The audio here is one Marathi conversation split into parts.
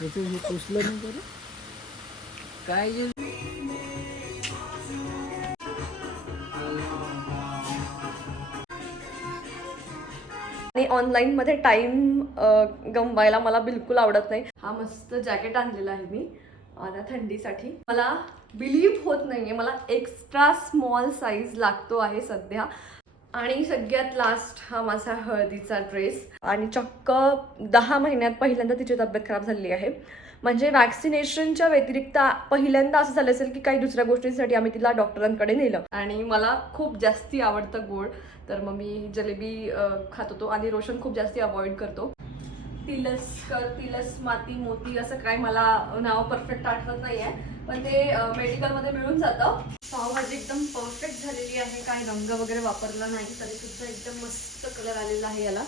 हे पुसलं नाही बरं. काय जे आणि ऑनलाईनमध्ये टाईम गमवायला मला बिलकुल आवडत नाही. हा मस्त जॅकेट आणलेला आहे मी आता थंडीसाठी. मला बिलीव्ह होत नाही आहे मला एक्स्ट्रा स्मॉल साईज लागतो आहे सध्या. आणि सगळ्यात लास्ट हा माझा हळदीचा ड्रेस आणि चक्क दहा महिन्यात पहिल्यांदा तिची तब्येत खराब झालेली आहे. म्हणजे वॅक्सिनेशनच्या व्यतिरिक्त पहिल्यांदा असं झालं असेल की काही दुसऱ्या गोष्टींसाठी आम्ही तिला डॉक्टरांकडे नेलं. आणि मला खूप जास्ती आवडतं गोड. तर मग मी जलेबी खात होतो आणि रोशन खूप जास्ती अवॉइड करतो. तिलस कर तिलस माती मोती असं काय मला नाव परफेक्ट आठवत नाही आहे पण ते मेडिकलमध्ये मिळून जातं. पावभाजी एकदम परफेक्ट झालेली आहे. काही रंग वगैरे वापरला नाही तरी सुद्धा एकदम मस्त कलर आलेला आहे याला.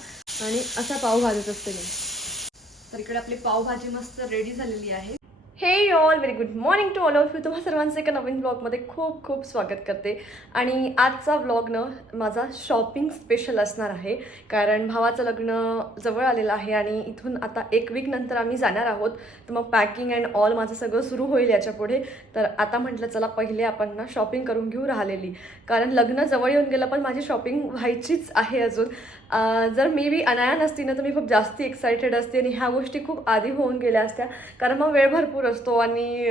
आणि असा पाव भाजत असते. मी तर इकडे आपली पावभाजी मस्त रेडी झालेली आहे. Hey all very good morning to all of you तुम्हा सर्वांचं एका नवीन ब्लॉगमध्ये खूप खूप स्वागत करते. आणि आजचा ब्लॉगनं माझा शॉपिंग स्पेशल असणार आहे. कारण भावाचं लग्न जवळ आलेलं आहे आणि इथून आता एक वीक नंतर आम्ही जाणार आहोत. तर मग पॅकिंग अँड ऑल माझं सगळं सुरू होईल याच्यापुढे तर आता म्हटलं चला पहिले आपण ना शॉपिंग करून घेऊ राहिलेली. कारण लग्न जवळ येऊन गेलं पण माझी शॉपिंग व्हायचीच आहे अजून. जर मे बी अनाया नसती ना तर मी खूप जास्ती एक्सायटेड असते आणि ह्या गोष्टी खूप आधी होऊन गेल्या असत्या. कारण मग वेळ भरपूर असतो आणि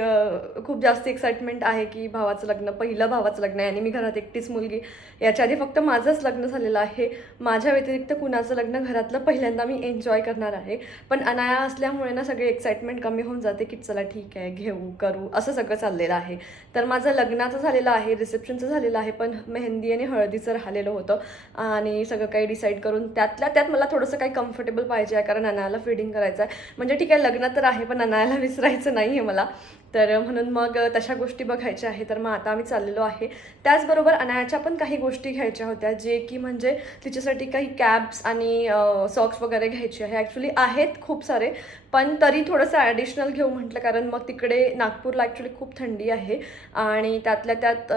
खूप जास्त एक्साइटमेंट आहे की भावाचं लग्न पहिलं भावाचं लग्न आहे आणि मी घरात एकटीच मुलगी. याच्या आधी फक्त माझंच लग्न झालेलं आहे. माझ्या व्यतिरिक्त कुणाचं लग्न घरातलं पहिल्यांदा मी एन्जॉय करणार आहे. पण अनाया असल्यामुळे ना सगळी एक्साइटमेंट कमी होऊन जाते की चला ठीक आहे घेऊ करू असं सगळं चाललेलं आहे. तर माझं लग्नाचं झालेलं आहे रिसेप्शनचं झालेलं आहे पण मेहंदी आणि हळदीचं राहिलेलं होतं. आणि सगळं काही डिसाईड करून करून त्यातल्या त्यात मला थोडंसं काही कम्फर्टेबल पाहिजे आहे कारण अनायाला फिडिंग करायचं आहे म्हणजे ठीक आहे लग्न तर आहे पण अनायाला विसरायचं नाही आहे मला. तर म्हणून मग तशा गोष्टी बघायच्या आहे. तर मग आता आम्ही चाललेलो आहे. त्याचबरोबर अनायाच्या पण काही गोष्टी घ्यायच्या होत्या जे की म्हणजे तिच्यासाठी काही कॅब्स आणि सॉक्स वगैरे घ्यायचे आहे. ॲक्च्युली आहेत खूप सारे पण तरी थोडंसं ॲडिशनल घेऊ म्हटलं कारण मग तिकडे नागपूरला ॲक्च्युली खूप थंडी आहे. आणि त्यातल्या त्यात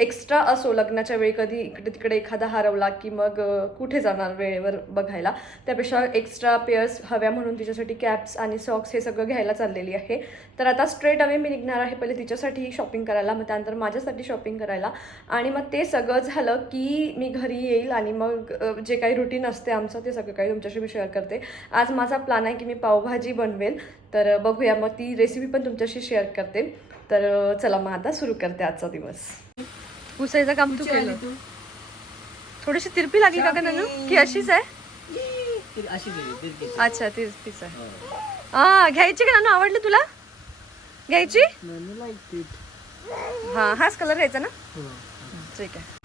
एक्स्ट्रा असो लग्नाच्या वेळी कधी इकडे तिकडे एखादा हरवला की मग कुठे कुठे जाणार वेळेवर बघायला. त्यापेक्षा एक्स्ट्रा पेअर्स हव्या म्हणून तिच्यासाठी कॅप्स आणि सॉक्स हे सगळं घ्यायला चाललेली आहे. तर आता स्ट्रेट अवे मी निघणार आहे पहिले तिच्यासाठी शॉपिंग करायला मग त्यानंतर माझ्यासाठी शॉपिंग करायला. आणि मग ते सगळं झालं की मी घरी येईल आणि मग जे काही रुटीन असते आमचं ते सगळं काही तुमच्याशी मी शेअर करते. आज माझा प्लॅन आहे की मी पावभाजी बनवेल. तर बघूया मग ती रेसिपी पण तुमच्याशी शेअर करते. तर चला मग आता सुरू करते आजचा दिवस. पुसायचं काम तू केलं. थोडीशी तिरपी लागली का ननू? की अशीच आहे? ती अशी गेली तिरकी. अच्छा तीच तीच आहे. हो. हा घ्यायची का नानू? आवडली तुला? घ्यायची. हा हाच कलर घ्यायचा ना? हो. ठीक आहे.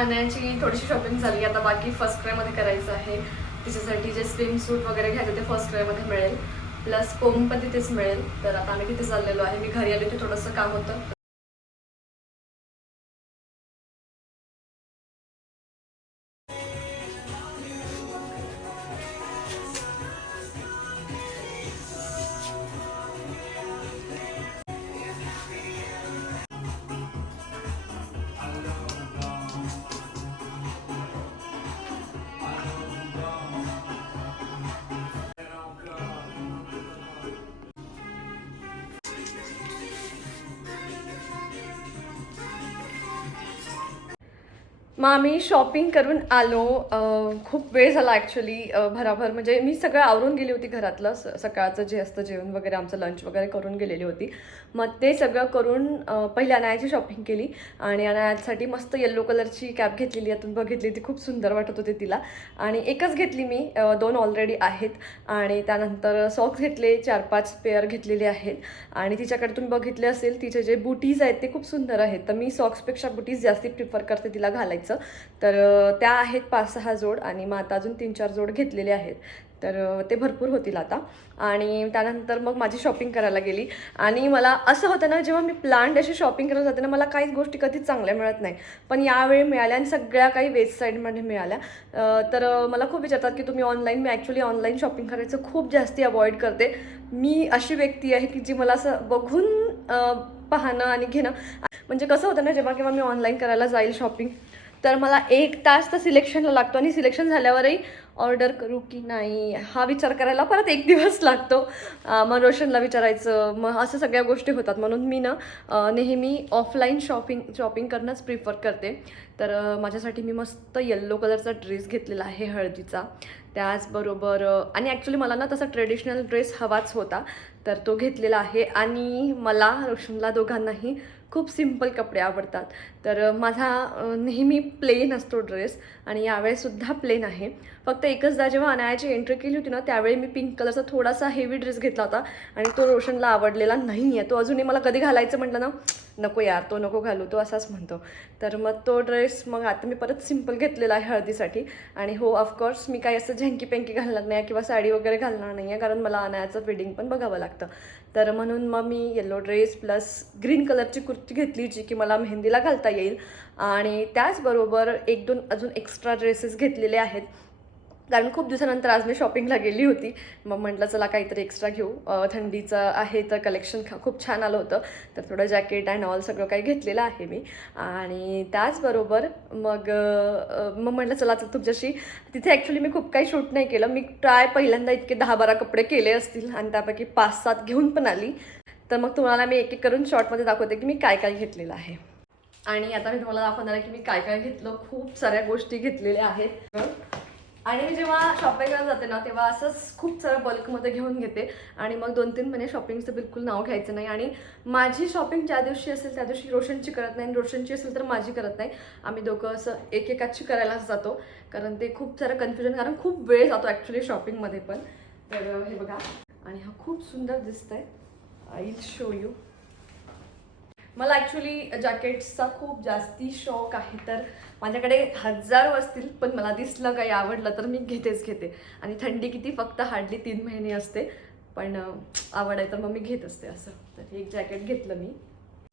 अनयाची थोडीशी शॉपिंग झाली आता बाकी फर्स्ट क्रायमध्ये करायचं आहे. तिच्यासाठी जे स्विम सूट वगैरे घ्यायचं ते फर्स्ट क्रायमध्ये मिळेल. प्लस कोम पण तिथेच मिळेल. तर आता आम्ही तिथे चाललेलो आहे. मी घरी आले होते थोडंसं काम होतं. मग आम्ही शॉपिंग करून आलो. खूप वेळ झाला ॲक्च्युली भराभर. म्हणजे मी सगळं आवरून गेली होती घरातलं. स सकाळचं जे असतं जेवण वगैरे आमचं लंच वगैरे करून गेलेली होती. मग ते सगळं करून पहिले अनायाची शॉपिंग केली. आणि अनायासाठी मस्त येल्लो कलरची कॅप घेतलेली. यातून बघितली ती. खूप सुंदर वाटत होती तिला. आणि एकच घेतली मी. दोन ऑलरेडी आहेत. आणि त्यानंतर सॉक्स घेतले. चार पाच पेअर घेतलेले आहेत. आणि तिच्याकडे तुम्ही बघितले असेल तिचे जे बुटीज आहेत ते खूप सुंदर आहेत. तर मी सॉक्सपेक्षा बुटीज जास्ती प्रिफर करते तिला घालायचं. तर त्या आहेत पाच सहा जोड आणि मग आता अजून तीन चार जोड घेतलेले आहेत. तर ते भरपूर होतील आता. आणि त्यानंतर मग माझी शॉपिंग करायला गेली. आणि मला असं होतं ना जेव्हा मी प्लांट अशी शॉपिंग करायला जाते ना मला काहीच गोष्टी कधीच चांगल्या मिळत नाही. पण यावेळी मिळाल्या आणि सगळ्या काही वेस्ट साईडमध्ये मिळाल्या. तर मला खूप विचारतात की तुम्ही ऑनलाईन मी ॲक्च्युली ऑनलाईन शॉपिंग करायचं खूप जास्ती अवॉइड करते. मी अशी व्यक्ती आहे की जी मला असं बघून पाहणं आणि घेणं. म्हणजे कसं होतं ना जेव्हा केव्हा मी ऑनलाईन करायला जाईल शॉपिंग तर मला एक तास तर सिलेक्शनला लागतो आणि सिलेक्शन झाल्यावरही ऑर्डर करू की नाही हा विचार करायला परत एक दिवस लागतो. मग रोशनला विचारायचं मग असं सगळ्या गोष्टी होतात. म्हणून मी ना नेहमी ऑफलाईन शॉपिंग शॉपिंग करणंच प्रिफर करते. तर माझ्यासाठी मी मस्त येल्लो कलरचा ड्रेस घेतलेला आहे हळदीचा. त्याचबरोबर आणि ॲक्च्युली मला ना तसा ट्रेडिशनल ड्रेस हवाच होता. तर तो घेतलेला आहे. आणि मला रोशनला दोघांनाही खूप सिंपल कपडे आवडतात. तर माझा नेहमी प्लेन असतो ड्रेस आणि यावेळेसुद्धा प्लेन आहे. फक्त एकचदा जेव्हा अनायाची एंट्री केली होती ना त्यावेळी मी पिंक कलरचा थोडासा हेवी ड्रेस घेतला होता. आणि तो रोशनला आवडलेला नाही आहे तो अजूनही मला कधी घालायचं म्हटलं ना नको यार तो नको घालू तो असाच म्हणतो. तर मग तो ड्रेस मग आता मी परत सिंपल घेतलेला आहे हळदीसाठी. आणि हो ऑफकोर्स मी काही असं झेंकी पेंकी घालणार नाही किंवा साडी वगैरे घालणार नाही आहे कारण मला अनायाचं फिडिंग पण बघावं लागतं. तर म्हणून मग मी येलो ड्रेस प्लस ग्रीन कलरची कुर्ती घेतली जी की मला मेहंदीला घालता येईल. आणि त्याचबरोबर एक दोन अजून एक्स्ट्रा ड्रेसेस घेतलेले आहेत. कारण खूप दिवसानंतर आज मी शॉपिंगला गेली होती. मग म्हटलं चला काहीतरी एक्स्ट्रा घेऊ. थंडीचं आहे तर कलेक्शन खा खूप छान आलं होतं. तर थोडं जॅकेट अँड ऑल सगळं काही घेतलेलं आहे मी. आणि त्याचबरोबर मग मग म्हटलं चला तुमच्याशी तिथे ॲक्च्युली मी खूप काही शूट नाही केलं. मी ट्राय पहिल्यांदा इतके दहा बारा कपडे केले असतील आणि त्यापैकी पाच सात घेऊन पण आली. तर मग तुम्हाला मी एक एक करून शॉर्टमध्ये दाखवते की मी काय काय घेतलेलं आहे. आणि आता मी तुम्हाला दाखवणार आहे की मी काय काय घेतलं. खूप साऱ्या गोष्टी घेतलेल्या आहेत. आणि मी जेव्हा शॉपिंग करायला जाते ना तेव्हा असंच खूप सारं बल्कमध्ये घेऊन घेते. आणि मग दोन तीन महिने शॉपिंगचं बिलकुल नाव घ्यायचं नाही. आणि माझी शॉपिंग ज्या दिवशी असेल त्या दिवशी रोशनची करत नाही. आणि रोशनची असेल तर माझी करत नाही. आम्ही दोघं असं एकेकाची करायलाच जातो. कारण ते खूप सारं कन्फ्युजन कारण खूप वेळ जातो ॲक्च्युली शॉपिंगमध्ये पण. तर हे बघा. आणि हा खूप सुंदर दिसतंय. आय विल शो यू मला ॲक्च्युली जॅकेट्सचा खूप जास्ती शौक आहे तर माझ्याकडे हजारो असतील पण मला दिसलं काही आवडलं तर मी घेतेच घेते. आणि थंडी किती फक्त हार्डली तीन महिने असते पण आवड आहे तर मग मी घेत असते असं. तर एक जॅकेट घेतलं मी.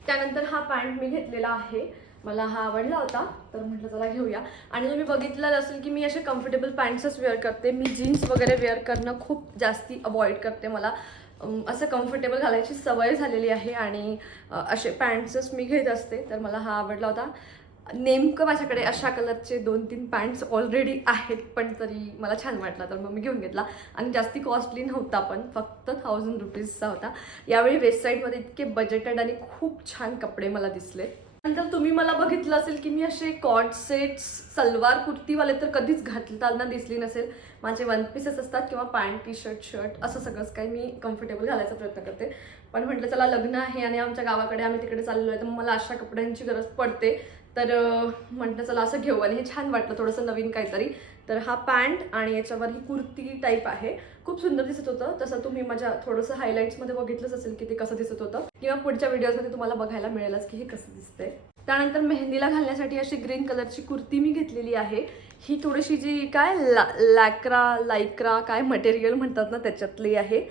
त्यानंतर हा पॅन्ट मी घेतलेला आहे. मला हा आवडला होता तर म्हटलं चला घेऊया. आणि तुम्ही बघितलं असेल की मी असे कम्फर्टेबल पॅन्ट्सच वेअर करते. मी जीन्स वगैरे वेअर करणं खूप जास्ती अवॉइड करते मला. असं कम्फर्टेबल घालायची सवय झालेली आहे आणि असे पॅन्ट्सच मी घेत असते तर मला हा आवडला होता. नेमकं माझ्याकडे अशा कलरचे दोन तीन पॅन्ट्स ऑलरेडी आहेत पण तरी मला छान वाटला तर मग मी घेऊन घेतला. आणि जास्ती कॉस्टली नव्हता पण फक्त थाउजंड रुपीजचा होता. यावेळी वेबसाईटमध्ये इतके बजेटेड आणि खूप छान कपडे मला दिसले. नंतर तुम्ही मला बघितलं असेल की मी असे कॉट सेट्स सलवार कुर्तीवाले तर कधीच घालताना दिसली नसेल. माझे वन पीसेस असतात किंवा पॅन्ट टी शर्ट शर्ट असं सगळंच काही मी कम्फर्टेबल घालायचा प्रयत्न करते. पण म्हटलं चला लग्न आहे आणि आमच्या गावाकडे आम्ही तिकडे चाललो आहे तर मला अशा कपड्यांची गरज पडते. तर म्हटलं चला असं घेऊ. आणि हे छान वाटलं थोडंसं नवीन काहीतरी. तर हा पॅन्ट आणि याच्यावर ही कुर्ती टाईप आहे. खूप सुंदर दिसत होतं. तसं तुम्ही माझ्या थोडंसं हायलाईट्समध्ये बघितलंच असेल की ते कसं दिसत होतं. किंवा पुढच्या व्हिडिओजमध्ये तुम्हाला बघायला मिळेलच की हे कसं दिसतंय. त्यानंतर मेहंदीला घालण्यासाठी अशी ग्रीन कलरची कुर्ती मी घेतलेली आहे. ही थोडीशी जी काय ला लॅक्रा लायक्रा काय मटेरियल म्हणतात ना त्याच्यातली आहे.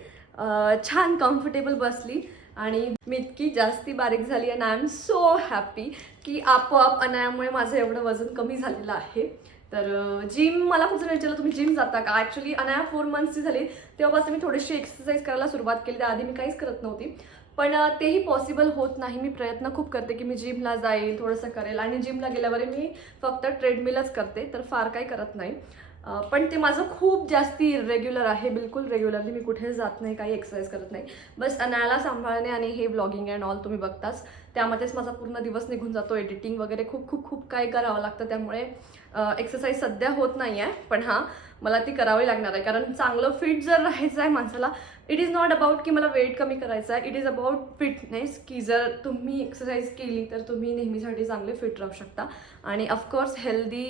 छान कम्फर्टेबल बसली आणि मी इतकी जास्ती बारीक झाली and I am so happy की आपोआप अनायामुळे माझं एवढं वजन कमी झालेलं आहे. तर जिम मला खूप जण विचारलं तुम्ही जिम जाता का? ॲक्च्युली अनाया फोर मंथ्सची झाली. तेव्हापासून मी थोडीशी एक्सरसाइज करायला सुरुवात केली. त्याआधी मी काहीच करत नव्हती. पण तेही पॉसिबल होत नाही. मी प्रयत्न खूप करते की मी जिमला जाईल थोडंसं करेल. आणि जिमला गेल्यावर मी फक्त ट्रेडमिलच करते. तर फार काही करत नाही. पण ते माझं खूप जास्ती इरेग्युलर आहे बिलकुल रेग्युलरली मी कुठेच जात नाही काही एक्सरसाइज करत नाही. बस अनायाला सांभाळणे आणि हे ब्लॉगिंग अँड ऑल तुम्ही बघताच. त्यामध्येच माझा पूर्ण दिवस निघून जातो. एडिटिंग वगैरे खूप खूप खूप काही करावं लागतं. त्यामुळे एक्सरसाइज सध्या होत नाही आहे पण हां मला ती करावी लागणार आहे. कारण चांगलं फिट जर राहायचं आहे माणसाला इट इज नॉट अबाउट की मला वेट कमी करायचं आहे. इट इज अबाउट फिटनेस की जर तुम्ही एक्सरसाइज केली तर तुम्ही नेहमीसाठी चांगले फिट राहू शकता. आणि ऑफकोर्स हेल्दी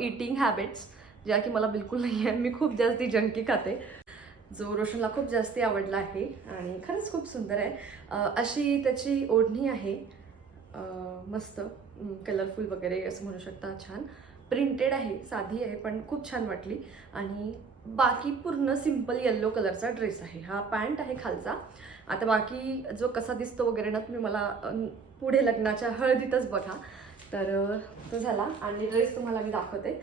इटिंग हॅबिट्स ज्या की मला बिलकुल नाही आहे. मी खूप जास्ती जंकी खाते. जो रोशनला खूप जास्ती आवडला आहे आणि खरंच खूप सुंदर आहे. अशी त्याची ओढणी आहे. मस्त कलरफुल वगैरे असं म्हणू शकता छान. प्रिंटेड आहे साधी आहे पण खूप छान वाटली. आणि बाकी पूर्ण सिंपल येल्लो कलरचा ड्रेस आहे. हा पॅन्ट आहे खालचा. आता बाकी जो कसा दिसतो वगैरे ना तुम्ही मला पुढे लग्नाच्या हळदीतच बघा. तर तो झाला. आणि ड्रेस तुम्हाला मी दाखवते.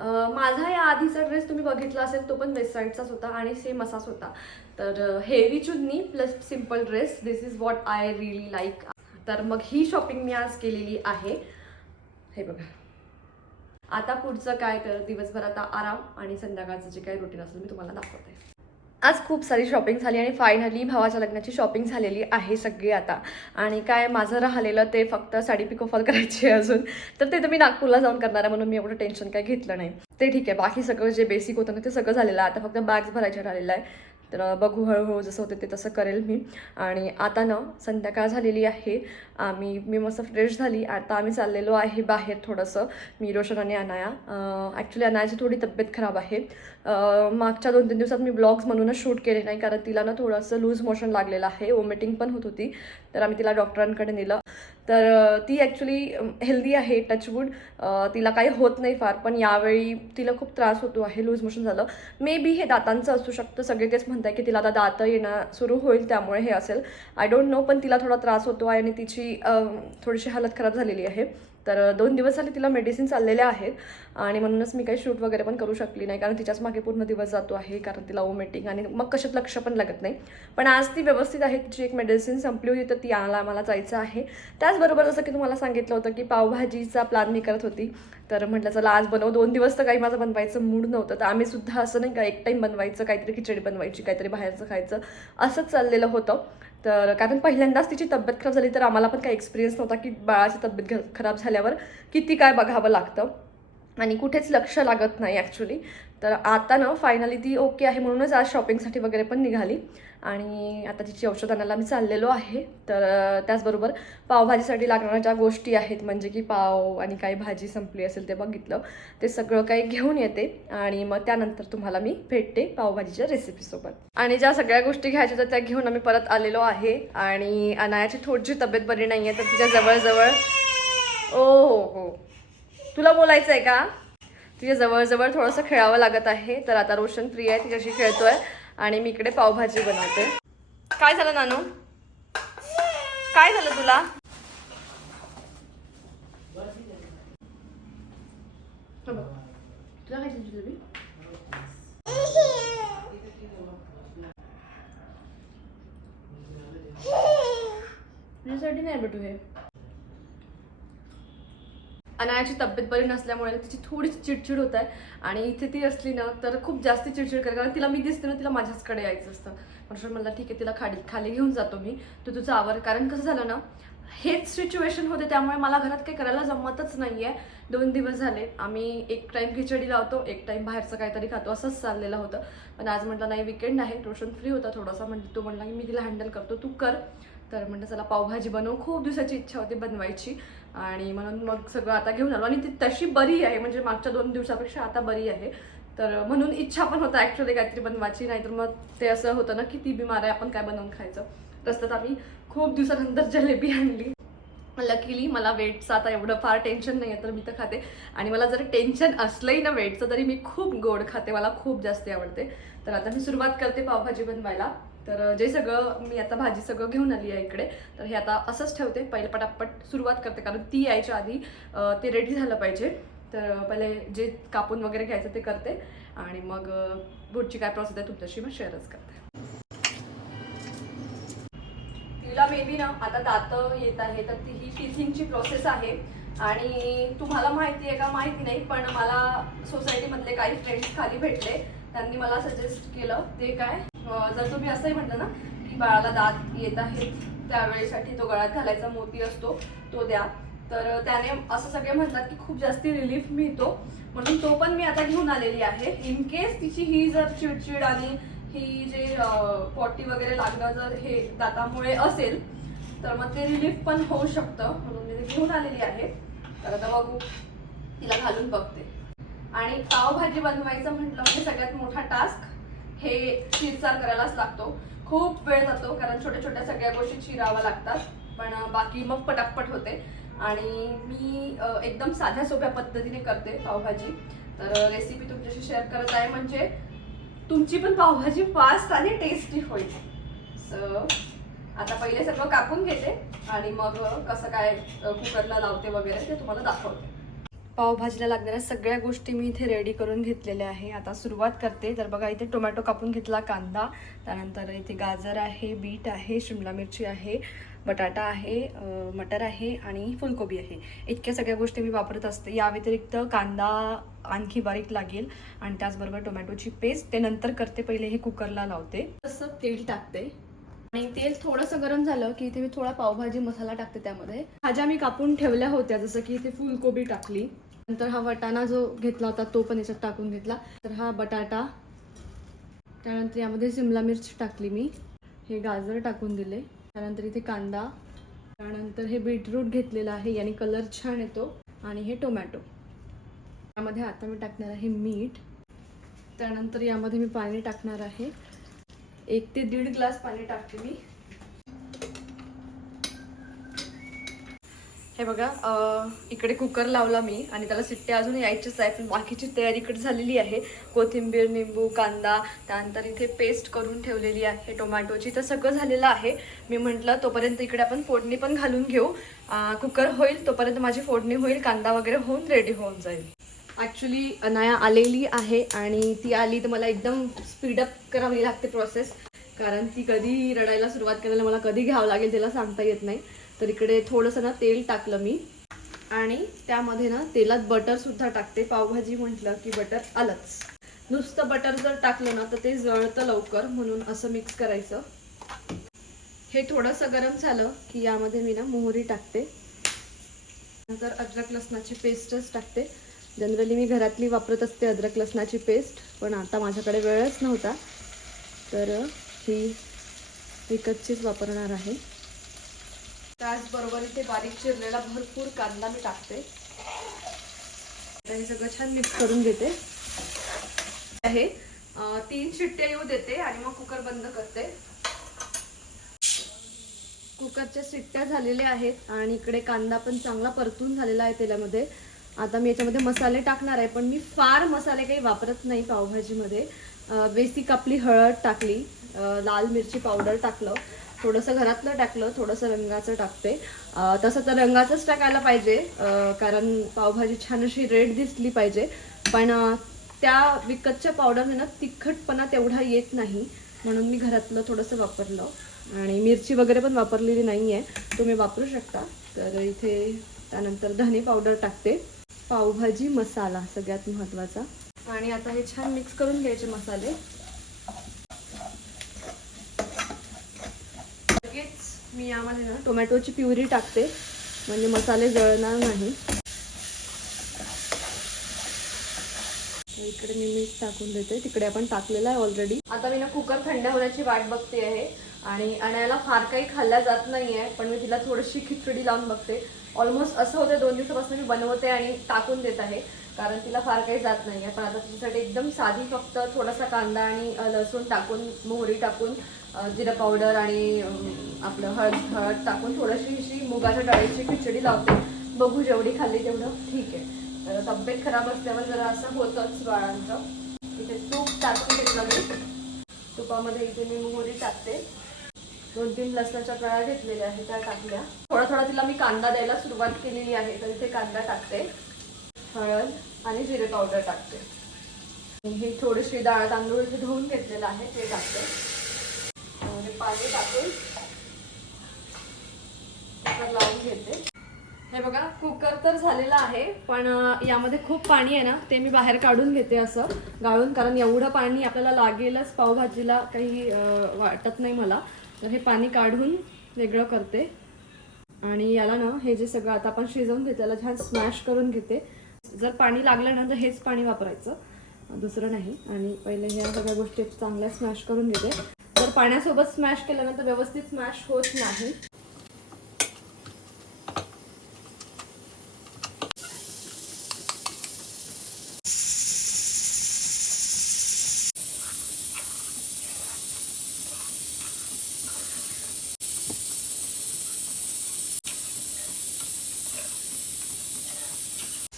माझा या आधीचा ड्रेस तुम्ही बघितला असेल तो पण वेस्ट साईडचाच होता आणि सेम असाच होता. तर heavy chunni plus simple dress this is what I really like तर मग ही शॉपिंग मी आज केलेली आहे. हे बघा. आता पुढचं काय तर आता आराम आणि संध्याकाळचं जे काही रुटीन असेल मी तुम्हाला दाखवते. आज खूप सारी शॉपिंग झाली आणि फायनली भावाच्या लग्नाची शॉपिंग झालेली आहे सगळी आता. आणि काय माझं राहिलेलं ते फक्त साडी पिकोफॉल करायची आहे अजून. तर ते तर मी नागपूरला जाऊन करणार आहे म्हणून मी एवढं टेन्शन काय घेतलं नाही. ते ठीक आहे बाकी सगळं जे बेसिक होतं ना ते सगळं झालेलं आहे. आता फक्त बॅग्स भरायच्या राहिलेलं आहे तर बघू हळूहळू जसं होतं ते तसं करेल मी. आणि आता ना संध्याकाळ झालेली आहे. आम्ही मी मस्त फ्रेश झाली. आता आम्ही चाललेलो आहे बाहेर थोडंसं. मी रोशन आणि अनाया. ॲक्च्युली अनायाची थोडी तब्येत खराब आहे. मागच्या दोन तीन दिवसात मी ब्लॉग्स म्हणूनच शूट केले नाही कारण तिला ना थोडंसं लूज मोशन लागलेलं आहे वॉमिटिंग पण होत होती तर आम्ही तिला डॉक्टरांकडे नेलं. तर ती ॲक्च्युली हेल्दी आहे टचवूड तिला काही होत नाही फार पण यावेळी तिला खूप त्रास होतो आहे लूज मोशन झालं. मे बी हे दातांचं असू शकतं सगळे तेच म्हणताय की तिला आता दातं येणं सुरू होईल त्यामुळे हे असेल. आय डोंट नो पण तिला थोडा त्रास होतो आहे आणि तिची थोडीशी हालत खराब झालेली आहे. तर दोन दिवस झाले तिला मेडिसिन चाललेल्या आहेत. आणि म्हणूनच मी काही शूट वगैरे पण करू शकली नाही. कारण तिच्याच मागे पूर्ण दिवस जातो आहे. कारण तिला ओमेटिंग आणि मग कशात लक्ष पण लागत नाही. पण आज ती व्यवस्थित आहे. तिची एक मेडिसिन संपली होती तर ती आणायला आम्हाला जायचं आहे. त्याचबरोबर जसं की तुम्हाला सांगितलं होतं की पावभाजीचा प्लॅन मी करत होती. तर म्हटलं चला आज बनव. दोन दिवस तर काही माझं बनवायचं मूड नव्हतं. तर आम्ही सुद्धा असं नाही का एक टाईम बनवायचं काहीतरी खिचडी बनवायची काहीतरी बाहेरचं खायचं. असंच चाललेलं होतं. तर कारण पहिल्यांदाच तिची तब्येत खराब झाली तर आम्हाला पण काही एक्सपिरियन्स नव्हता की बाळाची तब्येत खराब झाल्यावर किती काय बघावं लागतं. आणि कुठेच लक्ष लागत नाही ॲक्च्युली तर आता ना फायनली ती ओके आहे म्हणूनच आज शॉपिंगसाठी वगैरे पण निघाली. आणि आता तिची औषध आणायला मी चाललेलो आहे. तर त्याचबरोबर पावभाजीसाठी लागणाऱ्या ज्या गोष्टी आहेत म्हणजे की पाव आणि काही भाजी संपली असेल ते बघितलं. ते सगळं काही घेऊन येते. आणि मग त्यानंतर तुम्हाला मी भेटते पावभाजीच्या रेसिपीसोबत आणि ज्या सगळ्या गोष्टी घ्यायच्या होत्या त्या घेऊन आम्ही परत आलेलो आहे. आणि अनायाची थोडीशी तब्येत बरी नाही आहे तर तिच्या जवळजवळ ओ हो हो. हो. तुला बोलायचं आहे का? तुझ्या जवळजवळ थोडंसं खेळावं लागत आहे तर आता रोशन फ्री आहे तिच्याशी खेळतोय आणि मी इकडे पावभाजी बनवते. काय झालं नानू? काय झालं तुला? तुला काय तुझ्यासाठी नाही भेटू हे. अनायाची तब्येत बरी नसल्यामुळे तिची थोडी चिडचिड होत आहे. आणि इथे ती असली ना तर खूप जास्त चिडचिड करते कारण तिला मी दिसते ना तिला माझ्याचकडे यायचं असतं. म्हणून म्हणलं ठीक आहे तिला खाली खाली घेऊन जातो मी. तू तुझं आवर. कारण कसं झालं ना हेच सिच्युएशन होते. त्यामुळे मला घरात काही करायला जमतच नाही आहे दोन दिवस झाले. आम्ही एक टाईम खिचडी लावतो एक टाईम बाहेरचं काहीतरी खातो. असंच चाललेलं होतं. पण आज म्हटलं नाही विकेंड आहे. ट्युशन फ्री होता थोडासा. म्हणजे तो म्हणला की मी तिला हँडल करतो. तू कर. तर म्हटलं चला पावभाजी बनवून खूप दिवसाची इच्छा होती बनवायची. आणि म्हणून मग सगळं आता घेऊन आलो. आणि ती तशी बरी आहे म्हणजे मागच्या दोन दिवसापेक्षा आता बरी आहे. तर म्हणून इच्छा पण होता ॲक्च्युली काहीतरी बनवायची. नाहीतर मग ते असं होतं ना की ती बिमार आहे आपण काय बनवून खायचं? रस्त्यात आम्ही खूप दिवसानंतर जलेबी आणली. लकीली मला वेटचं आता एवढं फार टेन्शन नाही आहे तर मी तर खाते. आणि मला जर टेन्शन असलंही ना वेटचं तरी मी खूप गोड खाते. मला खूप जास्त आवडते. तर आता मी सुरुवात करते पावभाजी बनवायला. तर जे सगळं मी आता भाजी सगळं घेऊन आली आहे इकडे तर हे आता असंच ठेवते. पहिले पटापट सुरुवात करते कारण ती यायच्या आधी ते रेडी झालं पाहिजे. तर पहिले जे कापून वगैरे घ्यायचं ते करते. आणि मग पुढची काय प्रोसेस आहे तुमच्याशी मग शेअरच करते. तिला मे बी ना आता दात येत आहे तर ती ही टिथिंगची प्रोसेस आहे. आणि तुम्हाला माहिती आहे का? माहिती नाही पण मला सोसायटीमधले काही फ्रेंड्स खाली भेटले. त्यांनी मला सजेस्ट केलं ते काय? जर तुम्ही असंही म्हटलं ना की बाळाला दात येत आहेत त्यावेळेसाठी तो गळ्यात घालायचा मोती असतो तो द्या. तर त्याने असं सगळे म्हणतात की खूप जास्ती रिलीफ मिळतो. म्हणून तो पण मी आता घेऊन आलेली आहे. इन केस तिची ही जर चिडचिड आणि ही जे पॉटी वगैरे लागणं जर हे दातामुळे असेल तर मग ते रिलीफ पण होऊ शकतं. म्हणून मी ते घेऊन आलेली आहे. तर आता बघू. तिला घालून बघते. आणि पावभाजी बनवायचं म्हटलं म्हणजे सगळ्यात मोठा टास्क हे चिरचार करायलाच लागतो. खूप वेळ जातो कारण छोट्या छोट्या सगळ्या गोष्टी चिराव्या लागतात. पण बाकी मग पटापट होते. आणि मी एकदम साध्या सोप्या पद्धतीने करते पावभाजी. तर रेसिपी तुमच्याशी शेअर करत आहे म्हणजे तुमची पण पावभाजी फास्ट आणि टेस्टी होईल. सो आता पहिले सगळं कापून घेते. आणि मग कसं काय कुकरला लावते वगैरे ते तुम्हाला दाखवते. पावभाजीला लागणाऱ्या सगळ्या गोष्टी मी इथे रेडी करून घेतलेल्या आहे. आता सुरुवात करते. तर बघा इथे टोमॅटो कापून घेतला कांदा. त्यानंतर इथे गाजर आहे बीट आहे शिमला मिरची आहे बटाटा आहे मटर आहे आणि फुलकोबी आहे. इतक्या सगळ्या गोष्टी मी वापरत असते. या व्यतिरिक्त कांदा आणखी बारीक लागेल आणि त्याचबरोबर टोमॅटोची पेस्ट. ते नंतर करते. पहिले हे कुकरला लावते. तसं तेल टाकते. आणि तेल थोडंसं गरम झालं की इथे मी थोडा पावभाजी मसाला टाकते त्यामध्ये. भाज्या मी कापून ठेवल्या होत्या. जसं की इथे फुलकोबी टाकली. नंतर हा वटाणा जो घेतला होता तो पण याच्यात टाकून घेतला. तर हा बटाटा त्यानंतर यामध्ये शिमला मिरची टाकली मी. हे गाजर टाकून दिले. त्यानंतर इथे कांदा त्यानंतर हे बीटरूट घेतलेलं आहे याने कलर छान येतो. आणि हे टोमॅटो. यामध्ये आता मी टाकणार आहे मीठ. त्यानंतर यामध्ये मी पाणी टाकणार आहे. एक ते दीड ग्लास पाणी टाकते मी. हे बघा इकडे कुकर लावला मी आणि त्याला सिट्टे अजून यायचीच आहे पण बाकीची तयारी इकडे झालेली आहे. कोथिंबीर निंबू कांदा त्यानंतर इथे पेस्ट करून ठेवलेली आहे टोमॅटोची. तर सगळं झालेलं आहे. मी म्हटलं तोपर्यंत इकडे आपण फोडणी पण घालून घेऊ. कुकर होईल तोपर्यंत माझी फोडणी होईल कांदा वगैरे होऊन रेडी होऊन जाईल. ॲक्च्युली अनाया आलेली आहे आणि ती आली तर मला एकदम स्पीडअप करावी लागते प्रोसेस कारण ती कधी रडायला सुरुवात करायला मला कधी घ्यावं लागेल तिला सांगता येत नाही. तर इकडे थोडंसं ना तेल टाकलं मी. आणि त्यामध्ये ना तेलात बटरसुद्धा टाकते. पावभाजी म्हटलं की बटर आलंच. नुसतं बटर जर टाकलं ना तर ते जळतं लवकर. म्हणून असं मिक्स करायचं. हे थोडंसं गरम झालं की यामध्ये मी ना मोहरी टाकते. नंतर अद्रक लसणाची पेस्टच टाकते. जनरली मी घरातली वापरत असते अद्रक लसणाची पेस्ट पण आता माझ्याकडे वेळच नव्हता. तर ही विकतचीच वापरणार आहे. त्याचबरोबर इथे बारीक चिरलेला भरपूर कांदा मी टाकते. हे सगळं छान मिक्स करून घेते. आहे तीन शिट्ट्या येऊ देते आणि मग कुकर बंद करते. कुकरच्या शिट्ट्या झालेल्या आहेत आणि इकडे कांदा पण चांगला परतून झालेला आहे तेलामध्ये. आता मी याच्यामध्ये मसाले टाकणार आहे पण मी फार मसाले काही वापरत नाही पावभाजीमध्ये. बेसिक आपली हळद टाकली लाल मिरची पावडर टाकलं. थोडंसं घरातलं टाकलं थोडंसं रंगाचं टाकते. तसं तर रंगाचंच टाकायला पाहिजे कारण पावभाजी छान अशी रेड दिसली पाहिजे. पण त्या विकतच्या पावडरने ना तिखटपणा तेवढा येत नाही. म्हणून मी घरातलं थोडंसं वापरलं. आणि मिरची वगैरे पण वापरलेली नाही आहे तुम्ही वापरू शकता. तर इथे त्यानंतर धने पावडर टाकते. पावभाजी मसाला सगळ्यात महत्त्वाचा. आणि आता हे छान मिक्स करून घ्यायचे मसाले. मी यामध्ये ना टोमॅटोची प्युरी टाकते. म्हणजे मसाले जळणार नाही. इकडे मी मीठ टाकून देते. तिकडे आपण टाकलेलं आहे ऑलरेडी आता मी ना कुकर थंड होण्याची वाट बघते आहे. आणि आणायला फार काही खाल्ल्या जात नाही आहे पण मी तिला थोडीशी खिचडी लावून बघते. ऑलमोस्ट असं होतं दोन दिवसापासून मी बनवते आणि टाकून देत आहे. कारण तिला फार काही जात नाही आहे पण आता तिच्यासाठी एकदम साधी फक्त थोडासा कांदा आणि लसूण टाकून मोहरी टाकून जिरं पावडर आणि आपलं हळद हळद टाकून थोडीशी अशी मुगाच्या डाळीची खिचडी लावते. बघू जेवढी खाल्ली तेवढं ठीक आहे. तर तब्येत खराब असल्यावर जरा असं होतंच बाळांचं. इथे तूप टाकून घेतलं मी. तुपामध्ये इथे मी मोहरी टाकते. दोन तीन लसणाच्या कळ्या घेतलेल्या आहेत त्या टाकल्या. थोडा थोडा तिला मी कांदा द्यायला सुरुवात केलेली आहे तर इथे कांदा टाकते. हळद आणि जिरे पावडर टाकते. ही थोडीशी डाळ तांदूळ इथे धुवून घेतलेलं आहे ते टाकते. पाणी टाकून कुकर लावून घेते. हे बघा कुकर तर झालेला आहे पण यामध्ये खूप पाणी आहे ना ते मी बाहेर काढून घेते असं गाळून कारण एवढं पाणी आपल्याला लागेलच पावभाजीला काही वाटत नाही मला. तर हे पाणी काढून वेगळं करते. आणि याला ना हे जे सगळं आता आपण शिजवून घेते त्याला छान स्मॅश करून घेते. जर पाणी लागलं ना तर हेच पाणी वापरायचं. दुसरं नाही. आणि पहिले ह्या सगळ्या गोष्टी चांगल्या स्मॅश करून घेते. जर पाण्यासोबत स्मॅश केल्यानंतर व्यवस्थित स्मॅश होत नाही.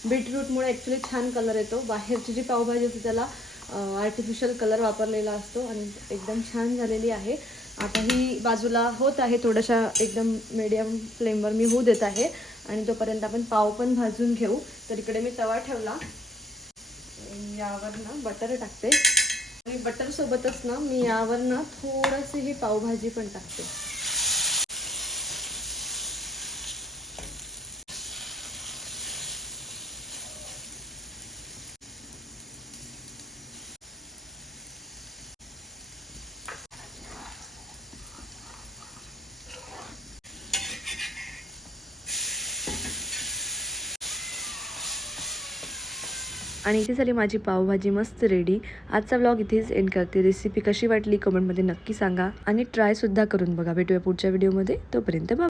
बीटरूटमुळे ॲक्च्युली छान कलर येतो. बाहेरची जी पावभाजी असते त्याला आर्टिफिशियल कलर वापरलेला असतो आणि एकदम छान झालेली आहे. आता ही बाजूला होत आहे थोड्याशा एकदम मीडियम फ्लेमवर मी होऊ देत आहे. आणि तोपर्यंत आपण पाव पण भाजून घेऊ. तर इकडे मी तवा ठेवला. यावर ना बटर टाकते. आणि बटरसोबतच ना मी यावर ना थोडंसं ही पावभाजी पण टाकते. आणि इथे झाली माझी पावभाजी मस्त रेडी आजचा ब्लॉग इथेच एंड करते. रेसिपी कशी वाटली कमेंटमध्ये नक्की सांगा. आणि ट्रायसुद्धा करून बघा. भेटूया पुढच्या व्हिडिओमध्ये तोपर्यंत बघा